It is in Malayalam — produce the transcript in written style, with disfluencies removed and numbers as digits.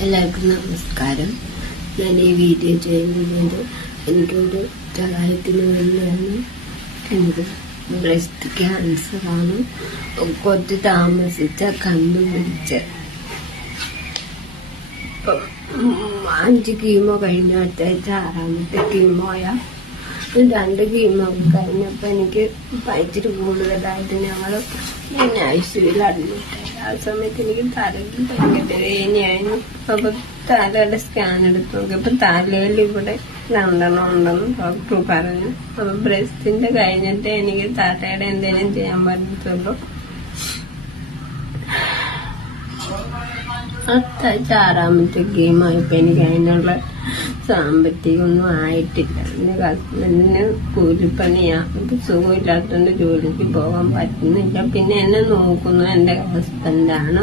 എല്ലാവർക്കും നമസ്കാരം. ഞാൻ ഈ വീഡിയോ ചെയ്യുന്നത് എനിക്കൊരു സഹായത്തിന് വേണ്ടിയാണ്. എനിക്ക് ബ്രസ്റ്റ് ക്യാൻസറാണ് കുറച്ച് താമസിച്ച കണ്ടുപിടിച്ച്. ഇപ്പം 5 കീമോ കഴിഞ്ഞ അടുത്താഴ്ച 6ാമത്തെ കീമോയാ. 2 കീമോ കഴിഞ്ഞപ്പോൾ എനിക്ക് ഇച്ചിരി കൂടുതലായിട്ട് ഞാൻ ഐസിയുവിൽ അഡ്മിറ്റായി. ആ സമയത്ത് എനിക്ക് തലയിൽ ഭയങ്കര വേദനയായിരുന്നു. അപ്പൊ തലയുടെ സ്കാൻ എടുത്ത് നോക്കിയപ്പോ തലയിൽ ഇവിടെ 2 ഉണ്ടെന്ന് ഡോക്ടർ പറഞ്ഞു. അപ്പൊ ബ്രസ്റ്റിന്റെ കഴിഞ്ഞിട്ട് എനിക്ക് തലയുടെ എന്തെങ്കിലും ചെയ്യാൻ പറ്റത്തുള്ളൂ. അടുത്താഴ്ച 6ാമത്തെ ഗെയിമായപ്പോ എനിക്ക് അതിനുള്ള സാമ്പത്തികമൊന്നും ആയിട്ടില്ല. എന്റെ ഹസ്ബൻഡിന് കൂലിപ്പണിയാ. സുഖമില്ലാത്തോണ്ട് ജോലിക്ക് പോകാൻ പറ്റുന്നില്ല. പിന്നെ എന്നെ നോക്കുന്നത് എന്റെ ഹസ്ബൻഡാണ്.